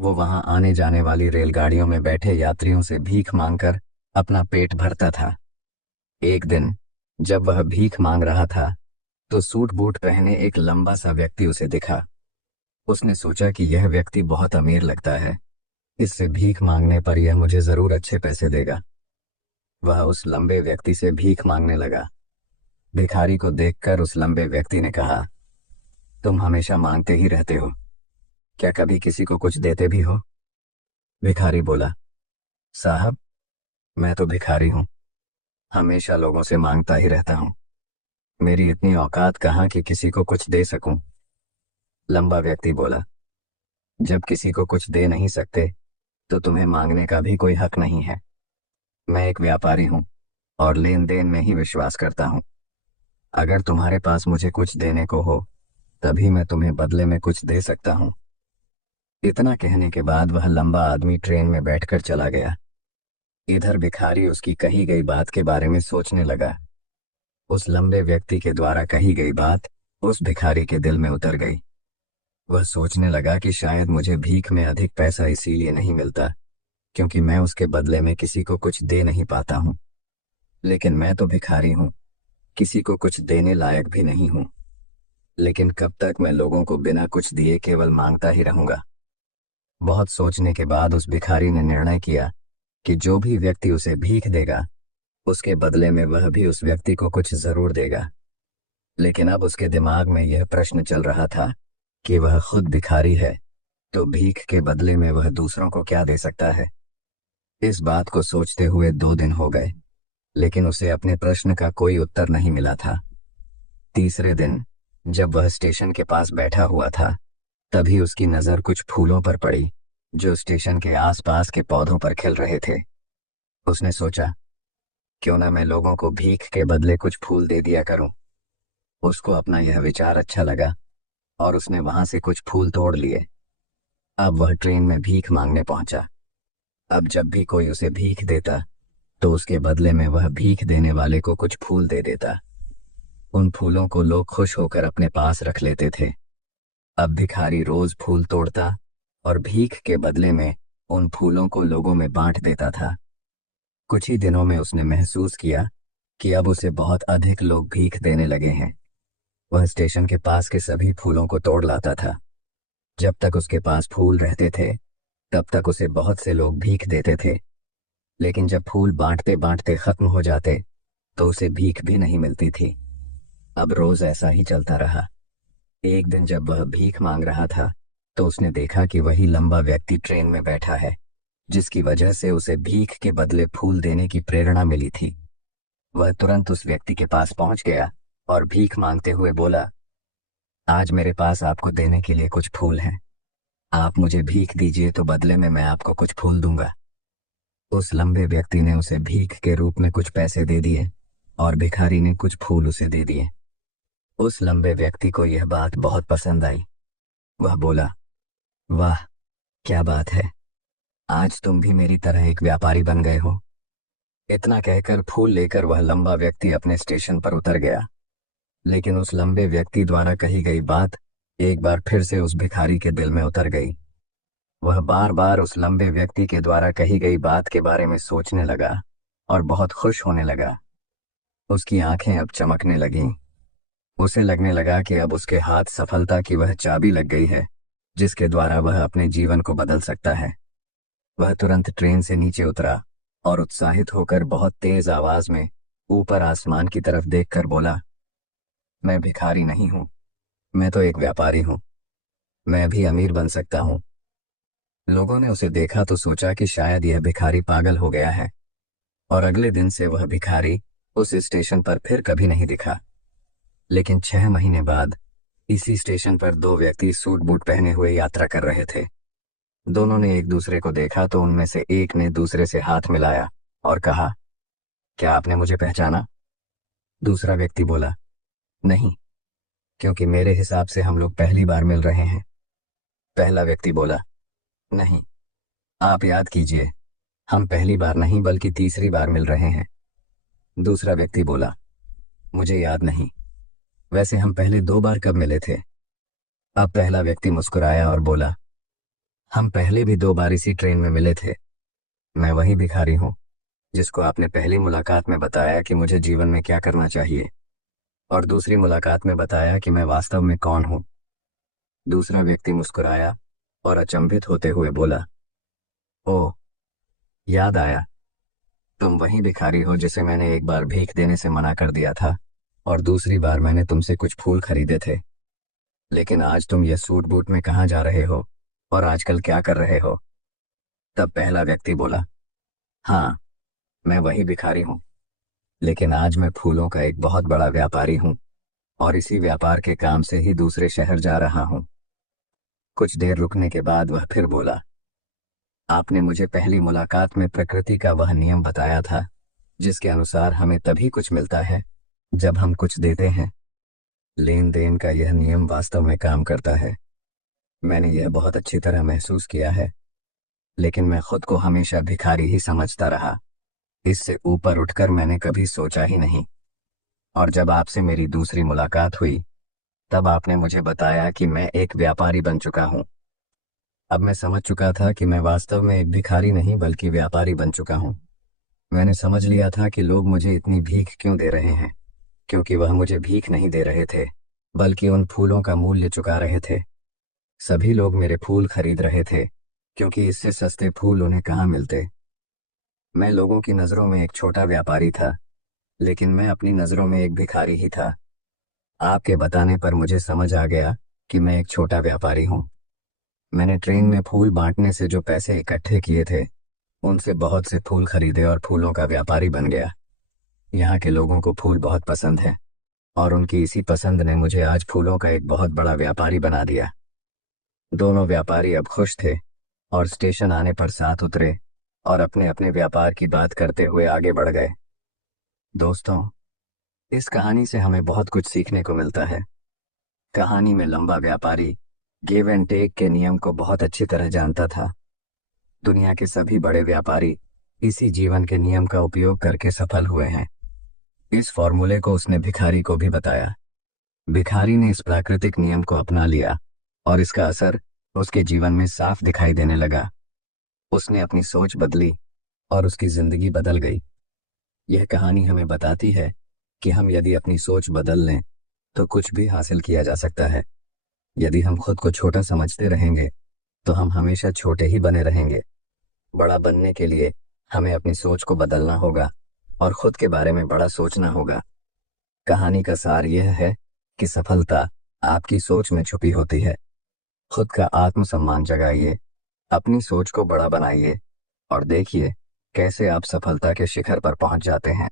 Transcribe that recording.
वो वहां आने जाने वाली रेलगाड़ियों में बैठे यात्रियों से भीख मांगकर अपना पेट भरता था। एक दिन जब वह भीख मांग रहा था तो सूट बूट पहने एक लंबा सा व्यक्ति उसे दिखा। उसने सोचा कि यह व्यक्ति बहुत अमीर लगता है, इससे भीख मांगने पर यह मुझे जरूर अच्छे पैसे देगा। वह उस लंबे व्यक्ति से भीख मांगने लगा। भिखारी को देखकर उस लंबे व्यक्ति ने कहा, तुम हमेशा मांगते ही रहते हो, क्या कभी किसी को कुछ देते भी हो? भिखारी बोला, साहब, मैं तो भिखारी हूँ, हमेशा लोगों से मांगता ही रहता हूँ। मेरी इतनी औकात कहाँ कि किसी को कुछ दे सकूं। लंबा व्यक्ति बोला, जब किसी को कुछ दे नहीं सकते तो तुम्हें मांगने का भी कोई हक नहीं है। मैं एक व्यापारी हूँ और लेन देन में ही विश्वास करता हूँ। अगर तुम्हारे पास मुझे कुछ देने को हो तभी मैं तुम्हें बदले में कुछ दे सकता हूँ। इतना कहने के बाद वह लंबा आदमी ट्रेन में बैठकर चला गया। इधर भिखारी उसकी कही गई बात के बारे में सोचने लगा। उस लंबे व्यक्ति के द्वारा कही गई बात उस भिखारी के दिल में उतर गई। वह सोचने लगा कि शायद मुझे भीख में अधिक पैसा इसीलिए नहीं मिलता क्योंकि मैं उसके बदले में किसी को कुछ दे नहीं पाता हूँ। लेकिन मैं तो भिखारी हूँ, किसी को कुछ देने लायक भी नहीं हूँ। लेकिन कब तक मैं लोगों को बिना कुछ दिए केवल मांगता ही रहूंगा? बहुत सोचने के बाद उस भिखारी ने निर्णय किया कि जो भी व्यक्ति उसे भीख देगा उसके बदले में वह भी उस व्यक्ति को कुछ जरूर देगा। लेकिन अब उसके दिमाग में यह प्रश्न चल रहा था कि वह खुद भिखारी है तो भीख के बदले में वह दूसरों को क्या दे सकता है। इस बात को सोचते हुए 2 दिन हो गए, लेकिन उसे अपने प्रश्न का कोई उत्तर नहीं मिला था। तीसरे दिन जब वह स्टेशन के पास बैठा हुआ था तभी उसकी नजर कुछ फूलों पर पड़ी जो स्टेशन के आसपास के पौधों पर खिल रहे थे। उसने सोचा, क्यों ना मैं लोगों को भीख के बदले कुछ फूल दे दिया करूं। उसको अपना यह विचार अच्छा लगा और उसने वहां से कुछ फूल तोड़ लिए। अब वह ट्रेन में भीख मांगने पहुंचा। अब जब भी कोई उसे भीख देता तो उसके बदले में वह भीख देने वाले को कुछ फूल दे देता। उन फूलों को लोग खुश होकर अपने पास रख लेते थे। अब भिखारी रोज फूल तोड़ता और भीख के बदले में उन फूलों को लोगों में बांट देता था। कुछ ही दिनों में उसने महसूस किया कि अब उसे बहुत अधिक लोग भीख देने लगे हैं। वह स्टेशन के पास के सभी फूलों को तोड़ लाता था। जब तक उसके पास फूल रहते थे तब तक उसे बहुत से लोग भीख देते थे। लेकिन जब फूल बांटते बांटते खत्म हो जाते तो उसे भीख भी नहीं मिलती थी। अब रोज ऐसा ही चलता रहा। एक दिन जब वह भीख मांग रहा था तो उसने देखा कि वही लंबा व्यक्ति ट्रेन में बैठा है जिसकी वजह से उसे भीख के बदले फूल देने की प्रेरणा मिली थी। वह तुरंत उस व्यक्ति के पास पहुंच गया और भीख मांगते हुए बोला, आज मेरे पास आपको देने के लिए कुछ फूल हैं। आप मुझे भीख दीजिए तो बदले में मैं आपको कुछ फूल दूंगा। उस लंबे व्यक्ति ने उसे भीख के रूप में कुछ पैसे दे दिए और भिखारी ने कुछ फूल उसे दे दिए। उस लंबे व्यक्ति को यह बात बहुत पसंद आई। वह बोला, वाह, क्या बात है, आज तुम भी मेरी तरह एक व्यापारी बन गए हो। इतना कहकर फूल लेकर वह लंबा व्यक्ति अपने स्टेशन पर उतर गया। लेकिन उस लंबे व्यक्ति द्वारा कही गई बात एक बार फिर से उस भिखारी के दिल में उतर गई। वह बार बार उस लंबे व्यक्ति के द्वारा कही गई बात के बारे में सोचने लगा और बहुत खुश होने लगा। उसकी आंखें अब चमकने लगीं। उसे लगने लगा कि अब उसके हाथ सफलता की वह चाबी लग गई है जिसके द्वारा वह अपने जीवन को बदल सकता है। वह तुरंत ट्रेन से नीचे उतरा और उत्साहित होकर बहुत तेज आवाज में ऊपर आसमान की तरफ देखकर बोला, मैं भिखारी नहीं हूँ, मैं तो एक व्यापारी हूँ, मैं भी अमीर बन सकता हूँ। लोगों ने उसे देखा तो सोचा कि शायद यह भिखारी पागल हो गया है और अगले दिन से वह भिखारी उस स्टेशन पर फिर कभी नहीं दिखा। लेकिन 6 महीने बाद इसी स्टेशन पर दो व्यक्ति सूट बूट पहने हुए यात्रा कर रहे थे। दोनों ने एक दूसरे को देखा तो उनमें से एक ने दूसरे से हाथ मिलाया और कहा, क्या आपने मुझे पहचाना? दूसरा व्यक्ति बोला, नहीं, क्योंकि मेरे हिसाब से हम लोग पहली बार मिल रहे हैं। पहला व्यक्ति बोला, नहीं, आप याद कीजिए, हम पहली बार नहीं बल्कि तीसरी बार मिल रहे हैं। दूसरा व्यक्ति बोला, मुझे याद नहीं, वैसे हम पहले 2 बार कब मिले थे? अब पहला व्यक्ति मुस्कुराया और बोला, हम पहले भी 2 बार इसी ट्रेन में मिले थे। मैं वही भिखारी हूँ जिसको आपने पहली मुलाकात में बताया कि मुझे जीवन में क्या करना चाहिए, और दूसरी मुलाकात में बताया कि मैं वास्तव में कौन हूँ। दूसरा व्यक्ति मुस्कुराया और अचंभित होते हुए बोला, ओह, याद आया। तुम वही भिखारी हो जिसे मैंने एक बार भीख देने से मना कर दिया था, और दूसरी बार मैंने तुमसे कुछ फूल खरीदे थे। लेकिन आज तुम ये सूट बूट में कहाँ जा रहे हो, और आजकल क्या कर रहे हो? तब पहला व्यक्ति बोला, हाँ, मैं वही भिखारी हूँ, लेकिन आज मैं फूलों का एक बहुत बड़ा व्यापारी हूँ, और इसी व्यापार के काम से ही दूसरे शहर जा रहा हूँ। कुछ देर रुकने के बाद वह फिर बोला, आपने मुझे पहली मुलाकात में प्रकृति का वह नियम बताया था जिसके अनुसार हमें तभी कुछ मिलता है जब हम कुछ देते हैं। लेन देन का यह नियम वास्तव में काम करता है। मैंने यह बहुत अच्छी तरह महसूस किया है, लेकिन मैं खुद को हमेशा भिखारी ही समझता रहा। इससे ऊपर उठकर मैंने कभी सोचा ही नहीं। और जब आपसे मेरी दूसरी मुलाकात हुई, तब आपने मुझे बताया कि मैं एक व्यापारी बन चुका हूँ। अब मैं समझ चुका था कि मैं वास्तव में एक भिखारी नहीं बल्कि व्यापारी बन चुका हूँ। मैंने समझ लिया था कि लोग मुझे इतनी भीख क्यों दे रहे हैं, क्योंकि वह मुझे भीख नहीं दे रहे थे, बल्कि उन फूलों का मूल्य चुका रहे थे। सभी लोग मेरे फूल खरीद रहे थे, क्योंकि इससे सस्ते फूल उन्हें कहाँ मिलते। मैं लोगों की नज़रों में एक छोटा व्यापारी था, लेकिन मैं अपनी नज़रों में एक भिखारी ही था। आपके बताने पर मुझे समझ आ गया कि मैं एक छोटा व्यापारी हूँ। मैंने ट्रेन में फूल बांटने से जो पैसे इकट्ठे किए थे, उनसे बहुत से फूल खरीदे और फूलों का व्यापारी बन गया। यहाँ के लोगों को फूल बहुत पसंद है, और उनकी इसी पसंद ने मुझे आज फूलों का एक बहुत बड़ा व्यापारी बना दिया। दोनों व्यापारी अब खुश थे, और स्टेशन आने पर साथ उतरे और अपने अपने व्यापार की बात करते हुए आगे बढ़ गए। दोस्तों, इस कहानी से हमें बहुत कुछ सीखने को मिलता है। कहानी में लंबा व्यापारी गिव एंड टेक के नियम को बहुत अच्छी तरह जानता था। दुनिया के सभी बड़े व्यापारी इसी जीवन के नियम का उपयोग करके सफल हुए हैं। इस फॉर्मूले को उसने भिखारी को भी बताया। भिखारी ने इस प्राकृतिक नियम को अपना लिया, और इसका असर उसके जीवन में साफ दिखाई देने लगा। उसने अपनी सोच बदली, और उसकी जिंदगी बदल गई। यह कहानी हमें बताती है कि हम यदि अपनी सोच बदल लें तो कुछ भी हासिल किया जा सकता है। यदि हम खुद को छोटा समझते रहेंगे तो हम हमेशा छोटे ही बने रहेंगे। बड़ा बनने के लिए हमें अपनी सोच को बदलना होगा, और खुद के बारे में बड़ा सोचना होगा। कहानी का सार यह है कि सफलता आपकी सोच में छुपी होती है। खुद का आत्मसम्मान जगाइए, अपनी सोच को बड़ा बनाइए, और देखिए कैसे आप सफलता के शिखर पर पहुंच जाते हैं।